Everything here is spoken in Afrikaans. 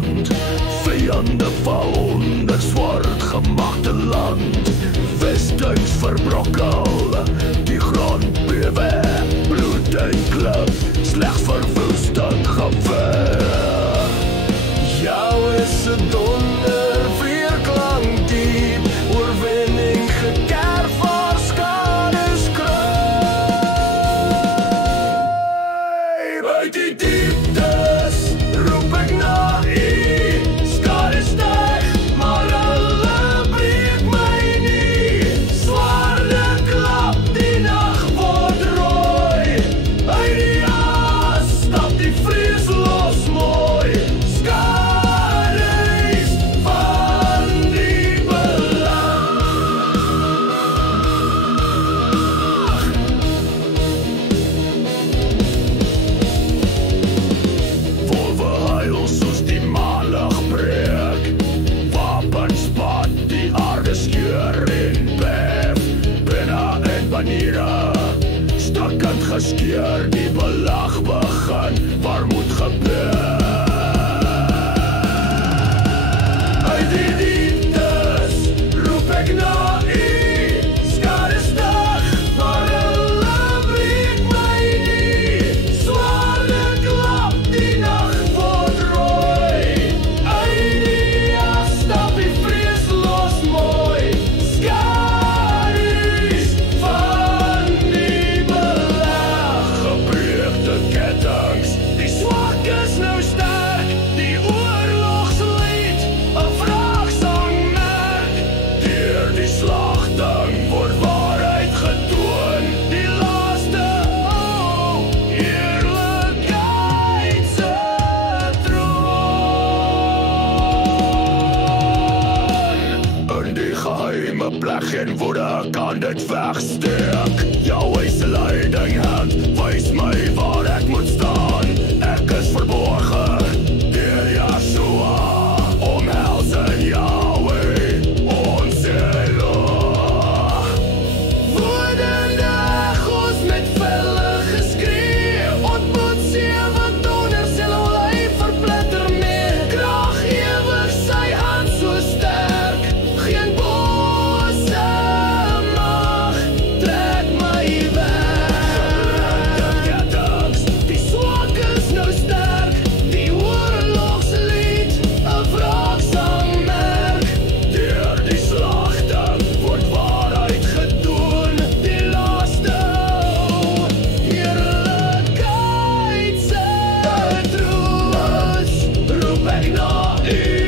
brand. Vijanden val onder zwart gemaakte land. Westduits verbrokkel, die grond bewe, bloed en klip, slegs verwoestend geweer. Jou is 'n donder weerklank diep, oorwinning gekerf waar skades kry. Uit die dieptes roep ek na U, skade styg, maar hulle breek my nie. Swaarde klap, die nag word rooi, uit die as stap die vrees los mooi. Skade is van die belang. Wolwe huil soos die maanlig breek, wapens spat die aarde skeur en bef. Binne en baniere, stakkend geskeur, die belag begin, waar moet gebeur. Uit die dieptes roep ek na U, skade styg, maar hulle breek my nie. Swaarde klap, die nag word rooi, uit die as stap die vrees los mooi. Skadu's van die belag, gebreekte kettinge, die swak is nou sterk, die oorlogslied 'n wraaksangmerk. Deur die slagting word waarheid getoon, die laaste eerlikheid se troon. In die geheime plek geen woede kan dit wegsteek. Jou wyse leiding hand wys my waar ek moet staan. Ek is verborge deur Yeshua, omhels in Yahweh, ons Eloah. Woedende echos met velle geskree, ontmoet 7 donders en hul lyf verpletter meer. Krag ewig sy hand so sterk, geen bose mag trek my weg. Kettinge, die swak is nou sterk, die oorlogslied 'n wraaksangmerk. Deur die slagting word waarheid gedoen, die laaste eerlikheid se troos. Roep ek na U,